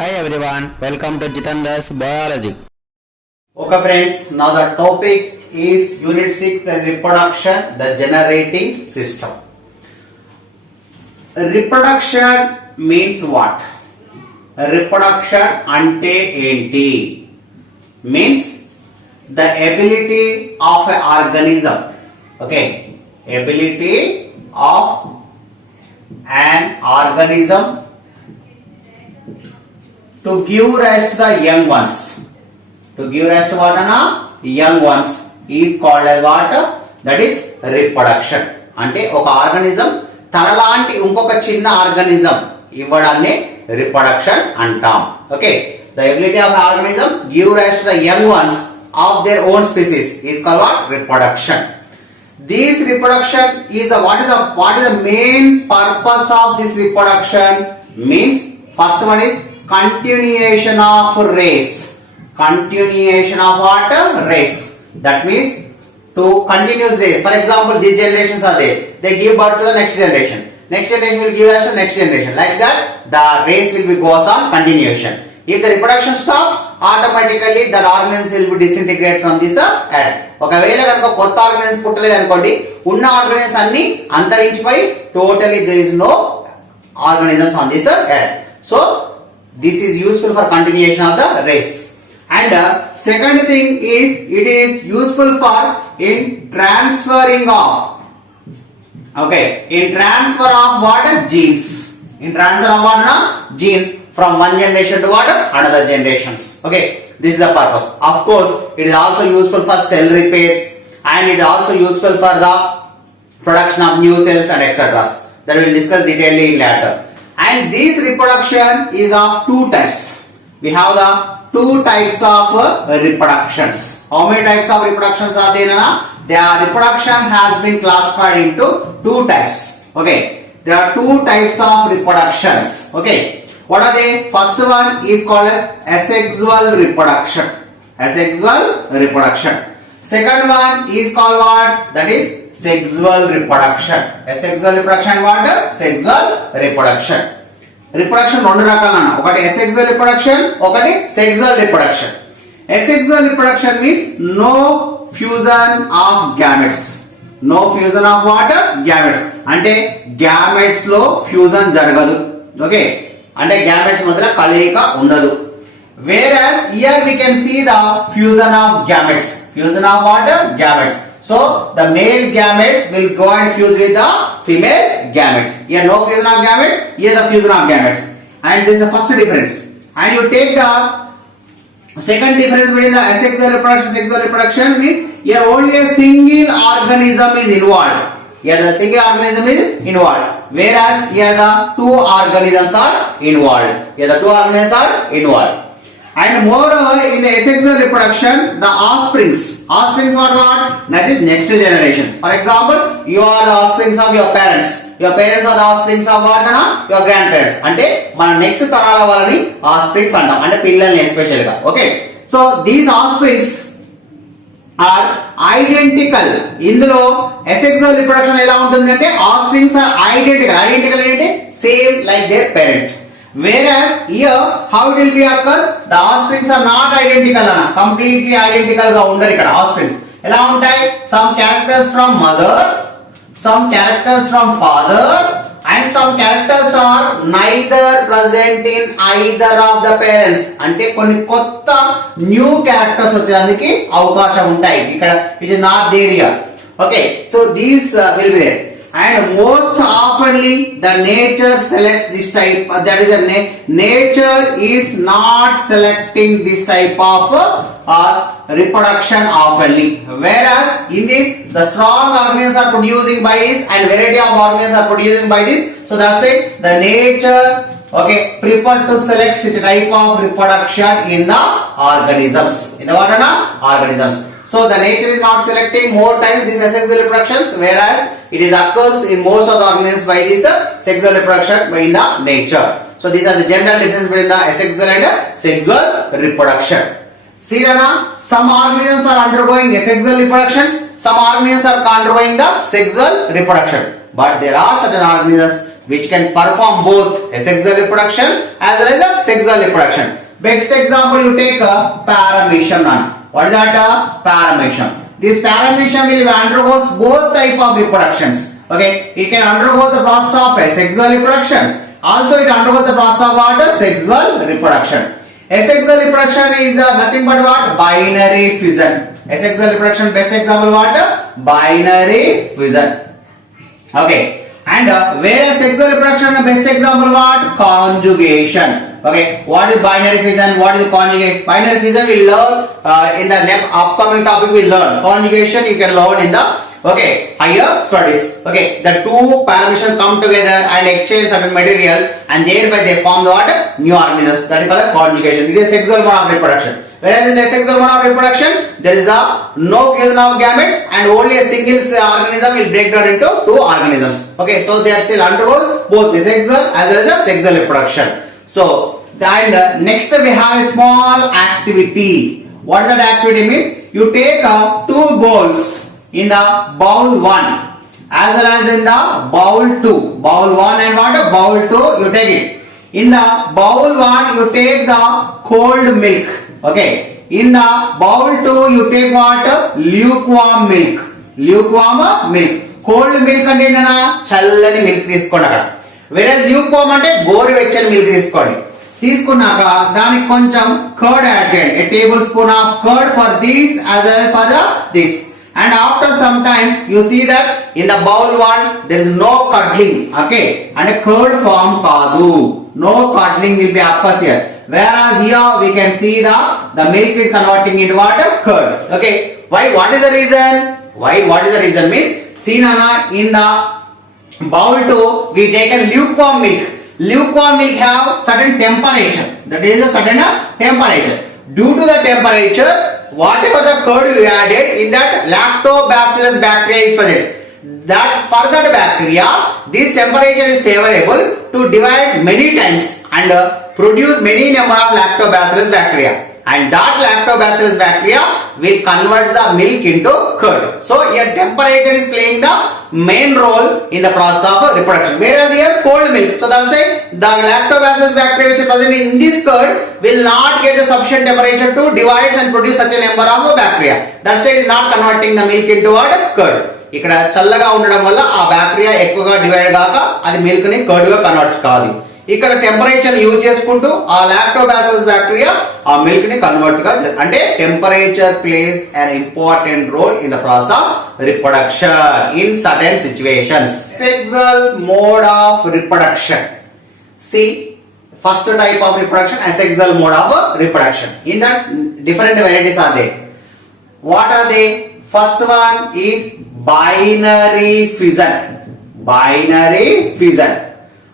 Hi everyone, welcome to Jitandar's Biology. Okay friends, now the topic is Unit 6, the reproduction, the generating system. Reproduction means what? Reproduction ante enti means the ability of an organism. Okay, ability of an organism to give rise to the young ones. To give rise to what? Young ones is called as what? That is reproduction. అంటే ఒక organism తనలాంటి ఇంకొక చిన్న organism ఇవ్వడాన్ని reproduction అంటాం. Okay, the ability of an organism give rise to the young ones of their own species is called what? Reproduction. This reproduction is the what is the main purpose of this reproduction? Means first one is continuation of race. Continuation of what? Race. That means to continuous race. For example, these generations are there. They give birth to the next generation. Next generation will give rise to next generation. Like that, the race will be goes on continuation. If the reproduction stops, automatically the organisms will be disintegrate from this earth. ఒకవేళ కనుక కొత్త organisms పుట్టలేదు అనుకోండి, ఉన్న organisms అన్ని అంతరించిపోయి totally there is no organisms on this earth. So this is useful for continuation of the race. And second thing is it is useful for in transferring of, okay, in transfer of what? Genes. In transfer of what? Genes from one generation to what? Another generations. Okay, this is the purpose. Of course, it is also useful for cell repair and it is also useful for the production of new cells and etc. That we will discuss detailedly later. And this reproduction is of two types. We have the two types of reproductions. How many types of reproductions are there? Their reproduction has been classified into two types. Okay, there are two types of reproductions. Okay, what are they? First one is called as asexual reproduction. Asexual reproduction. Second one is called what? That is sexual reproduction. Asexual reproduction what? Sexual reproduction. Reproduction రెండు రకాలన్న, ఒకటి asexual reproduction, ఒకటి sexual reproduction. Asexual reproduction means no fusion of gametes. No fusion of what? Gametes. అంటే gametes లో fusion జరగదు. Okay, అంటే gametes మధ్యలో కలయిక ఉండదు. Whereas here we can see the fusion of gametes. Fusion of what? Gametes. So the male gametes will go and fuse with the female gamete. Here no fusion of gamete, here the fusion of gametes. And this is the first difference. And you take the second difference between the asexual reproduction, sexual reproduction means here only a single organism is involved. Here the single organism is involved. Whereas here the two organisms are involved. Here the two organisms are involved. And moreover, in the asexual reproduction, the offsprings what? That is next generations. For example, you are the offsprings of your parents. Your parents are the offsprings of what? Your grandparents. అంటే మన next తరాల వాళ్ళని offsprings అంటాం, అంటే పిల్లల్ని special గా. Okay, so these offsprings are identical. ఇందులో asexual reproduction ఎలా ఉంటుంది అంటే offsprings are identical. Identical అంటే same like their parent. Whereas here how it will be occurs, the offsprings are not identical ana, completely identical ga undaru ikkada. Offsprings ela untayi, some characters from mother, some characters from father, and some characters are neither present in either of the parents. అంటే కొన్ని కొత్త new characters వచ్చేందుకు అవకాశం ఉంటాయి ఇక్కడ, which is not there here. Okay, so these will be there. And most oftenly the nature selects this type, that is the nature is not selecting this type of reproduction oftenly. Whereas in this the strong organisms are producing by this and variety of organisms are producing by this. So that's it, the nature, okay, prefer to select such type of reproduction in the organisms. In the what? Organisms. So the nature is not selecting more times these asexual reproductions, whereas it is occurs in most of the organisms by this sexual reproduction by in the nature. So these are the general difference between the asexual and sexual reproduction. See Rana, some organisms are undergoing asexual reproductions, some organisms are undergoing the sexual reproduction. But there are certain organisms which can perform both asexual reproduction as well as a sexual reproduction. Next example, you take a paramecium. What is that? Paramecium. This paramecium will undergoes both type of reproductions. Okay, it can undergo the process of asexual reproduction. Also, it undergoes the process of what? Sexual reproduction. Asexual reproduction is nothing but what? Binary fission. Asexual reproduction best example what? Binary fission. Okay, and whereas sexual reproduction best example what? Conjugation. Okay, what is binary fission? What is conjugate? Binary fission we learn in the next upcoming topic. We learn conjugation. You can learn in the higher studies. Okay, the two parameciums come together and exchange certain materials, and thereby they form the what? New organisms. That is called conjugation. It is a sexual mode of reproduction. Whereas in the sexual mode of reproduction, there is no fusion of gametes, and only a single organism will break down into two organisms. Okay, so they are still undergoes both the sexual as well as sexual reproduction. So, and next we have a small activity. What that activity means? You take two bowls in the bowl 1 as well as in the bowl 2. Bowl 1 and what? Bowl 2 you take it. In the bowl 1 you take the cold milk. Okay. In the bowl 2 you take what? Lukewarm milk. Lukewarm milk. Cold milk అంటే ఏంటన్నా చల్లని milk తీసుకోండి అక్కడ. Whereas lukewarm అంటే గోరువెచ్చని milk తీసుకోండి. తీసుకున్నాక దానికి కొంచెం కర్డ్ యాడ్ చేయండి. A tablespoon of curd for this as well as for this. And after some time you see that in the bowl 1 there is no curdling. Okay, and a curd form kaadu. No curdling will be occurs here. Whereas here we can see the milk is converting into what? Curd. Okay, why? What is the reason? Why? What is the reason means? See Nana, in the bowl 2 we take a lukewarm milk. Lukewarm milk have certain temperature. That is a certain temperature. Due to the temperature, whatever the curd you added, in that lactobacillus bacteria is present. That for that bacteria, this temperature is favorable to divide many times and produce many number of lactobacillus bacteria. And that lactobacillus bacteria will convert the milk into curd. So here temperature is playing the main role in the process of reproduction. Whereas here cold milk. So that's why the lactobacillus bacteria which is present in this curd will not get the sufficient temperature to divide and produce such a number of bacteria. That's why it is not converting the milk into what? Curd. ఇక్కడ చల్లగా ఉండడం వల్ల ఆ bacteria ఎక్కువగా divide కాక అది milk ని curd గా కన్వర్ట్ కాదు. ఇక్కడ టెంపరేచర్ యూజ్ చేసుకుంటూ ఆ లాక్టోబాసిల్లస్ బ్యాక్టీరియా ఆ మిల్క్ ని కన్వర్ట్ గా అంటే temperature place an important role in the process of reproduction in certain situations. Sexual mode of reproduction. See, first type of reproduction, asexual mode of reproduction. In that different varieties are there. What are they? First one is binary fission. Binary fission.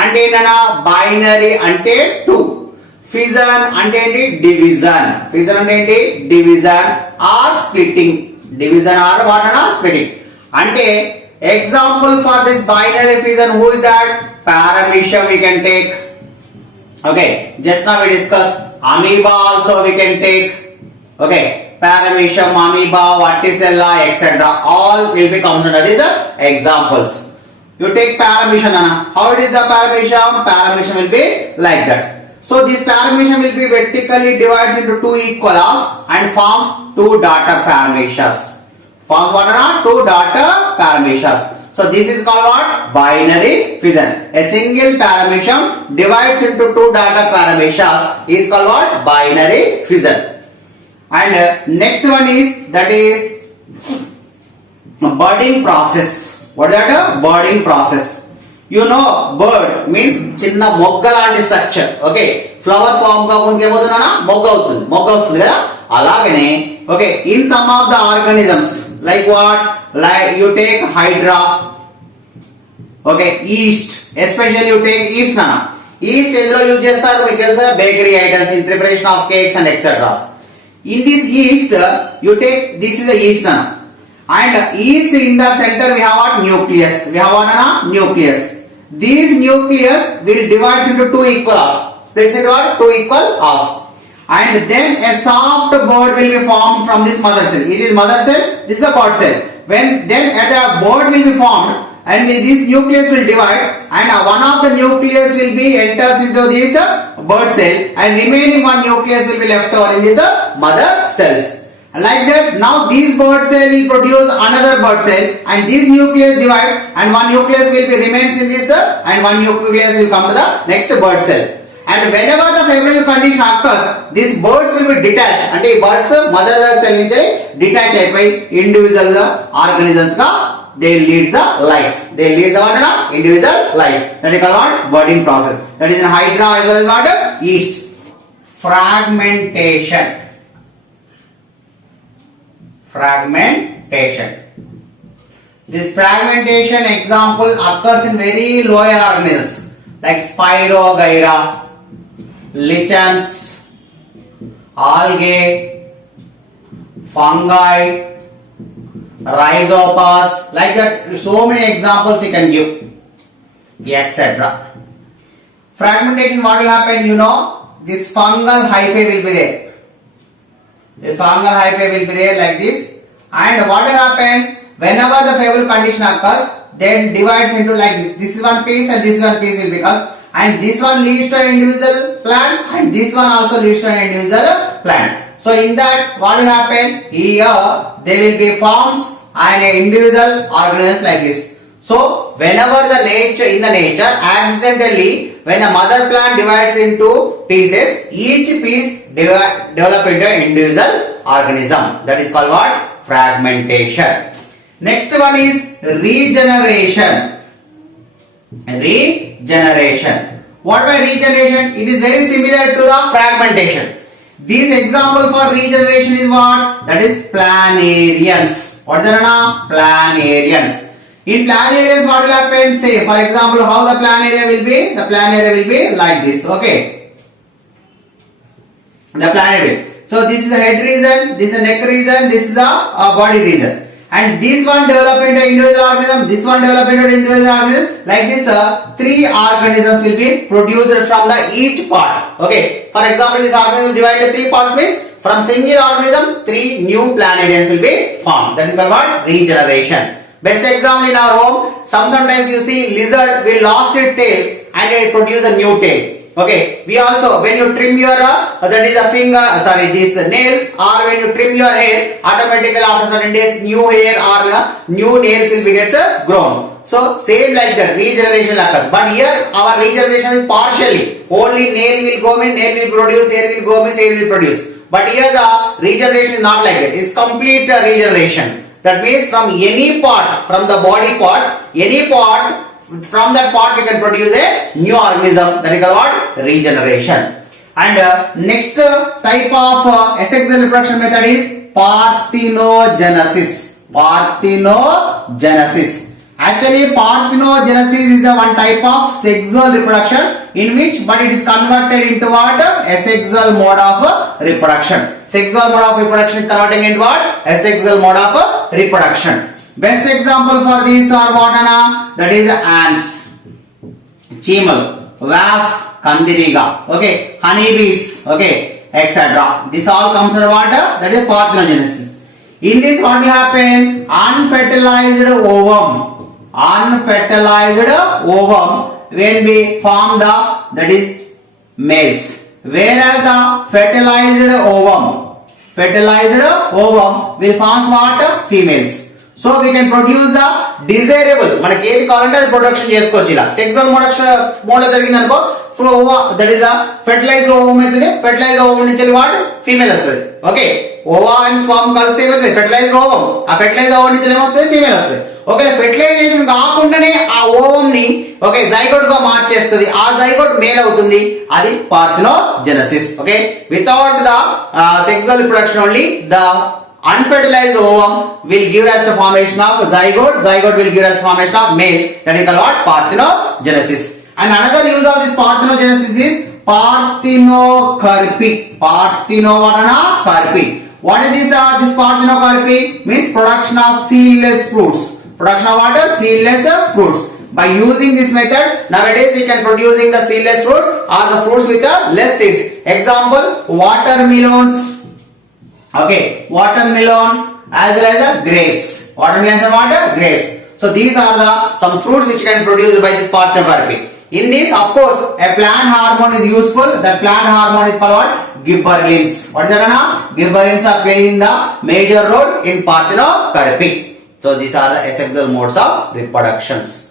అంటే ఏంటన్నా binary అంటే 2, fission అంటే ఏంటి division. Fission అంటే ఏంటి division or splitting. Division or what అన్నా splitting. అంటే example for this binary fission who is that? Paramecium we can take. Okay, just now we discussed amoeba also we can take. Okay, paramecium, amoeba, verticella, etc. all will be comes under these examples. You take paramecium, how it is the paramecium? Paramecium will be like that. So this paramecium will be vertically divided into 2 equal halves and form 2 daughter parameciums. Forms what are 2 daughter parameciums. So this is called what? Binary fission. A single paramecium divides into 2 daughter parameciums is called what? Binary fission. And next one is that is budding process. What is that? Budding process. You know, bud means చిన్న మొగ్గ లాంటి structure. Okay, flower form కాకుండా ఏమవుతుందా? మొగ్గ అవుతుంది. మొగ్గ వస్తుంది కదా. అలాగనే okay, in some of the organisms like what? Like you take hydra. Okay, yeast, especially you take yeast నానా. ఈస్ట్ ఎందులో యూజ్ చేస్తారు మీకు తెలుసా? Bakery items, in preparation of cakes and etceteras. In this yeast, you take this is the yeast nana. And yeast in the center we have what? Nucleus. We have what nana? Nucleus. These nucleus will divide into 2 equal halves. That's it what? 2 equal halves. And then a soft bud will be formed from this mother cell. It is mother cell. This is the pod cell. When then at the bud will be formed, and this nucleus will divide, and one of the nucleus will be enters into this bird cell, and remaining one nucleus will be left over in this mother cells. Like that, now this bird cell will produce another bird cell, and this nucleus divides, and one nucleus will be remains in this, and one nucleus will come to the next bird cell. And whenever the favorable condition occurs, these birds will be detached. And the birds mother cell nunchi detach అయిపోయి individual organisms గా they lead the life. They lead the what? Individual life. That is called what? Budding process. That is in Hydra as well as what? Yeast. Fragmentation. Fragmentation. This fragmentation example occurs in very lower organisms like Spirogyra, lichens, algae, fungi, rhizopas, like that. So many examples you can give, etc. Fragmentation, what will happen? You know, this fungal hyphae will be there. This fungal hyphae will be there like this, and what will happen whenever the favorable condition occurs? Then divides into like this. This is one piece and this one piece will become, and this one leads to an individual plant, and this one also leads to an individual plant. So in that, what will happen? Here there will be forms and an individual organisms like this. So whenever the nature accidentally, when a mother plant divides into pieces, each piece develop into an individual organism. That is called what? Fragmentation. Next one is regeneration. Regeneration. What by regeneration? It is very similar to the fragmentation. This example for regeneration is what? That is planarians. What is that? Planarians. In planarians, what will happen? Say, for example, how the planaria will be? The planaria will be like this. Okay. The planaria. So this is a head region, this is a neck region, this is a body region. And this one develop into individual organism, this one develop into individual organism. Like this, three organisms will be produced from the each part. Okay. For example, this organism divided into three parts means from single organism, three new planarians will be formed. That is called what? Regeneration. Best example in our home, sometimes you see lizard will lost its tail and it produce a new tail. Okay, we also, when you trim your that is a finger, these nails, or when you trim your hair, automatically after certain days new hair or new nails will be gets grown. So same like that, regeneration occurs. But here our regeneration is partially. Only nail will go means nail will produce, hair will grow means hair will produce. But here the regeneration is not like that. It's complete regeneration. That means from any part, from the body parts, any part, from that part we can produce a new organism. That is called what? Regeneration. And next type of asexual reproduction method is parthenogenesis. Parthenogenesis. Actually, parthenogenesis is the one type of sexual reproduction in which, but it is converted into what? Asexual mode of reproduction. Sexual mode of reproduction is converting into what? Asexual mode of reproduction. Best example for these are what? That is ants, chimel, wasp, kandiriga, okay, honeybees, okay, etc. This all comes under what? That is parthenogenesis. In this, what will happen? Unfertilized ovum. Unfertilized ovum when we form the, that is males. Whereas the fertilized ovum will form what? Females. So we can produce the desirable, మనకి ఏది కావాలంటే అది production చేసుకోవచ్చు. ఇలా sexual mode లో జరిగింది అనుకో, that is fertilised ovum అవుతుంది. ఫెర్టిలైజ్డ్ ఓవమ్ నుంచి వాట్? ఫీమేల్ వస్తుంది. ఓకే, ఓవా అండ్ స్పర్మ్ కలిస్తే ఏమవుతుంది? Fertilised ovum. ఆ ఫెర్టిలైజ్డ్ ఓవమ్ నుంచి ఏమొస్తుంది? ఫీమేల్ వస్తుంది. ఒకవేళ ఫెర్టిలైజేషన్ కాకుండానే ఆ ఓవమ్ ని ఓకే జైగోట్ గా మార్చేస్తుంది. ఆ జైగోట్ మేల్ అవుతుంది. అది parthenogenesis. Okay, without the sexual reproduction only the unfertilized ovum will give rise to formation of zygote. Zygote will give rise to formation of male. That is called what? Parthenogenesis. And another use of this parthenogenesis is parthenocarpy. Parthenocarpy. What is this? This parthenocarpy means production of seedless fruits. Production of what? Seedless fruits. By using this method, nowadays we can producing the seedless fruits or the fruits with less seeds. Example: watermelons. Okay, watermelon as well as grapes. Watermelon and what? Grapes. So these are the some fruits which can produced by this parthenogamy. In this, of course, a plant hormone is useful. That plant hormone is called what? Gibberellins. What is that, Anna? Gibberellins are playing the major role in parthenocarpy. So these are the asexual modes of reproductions.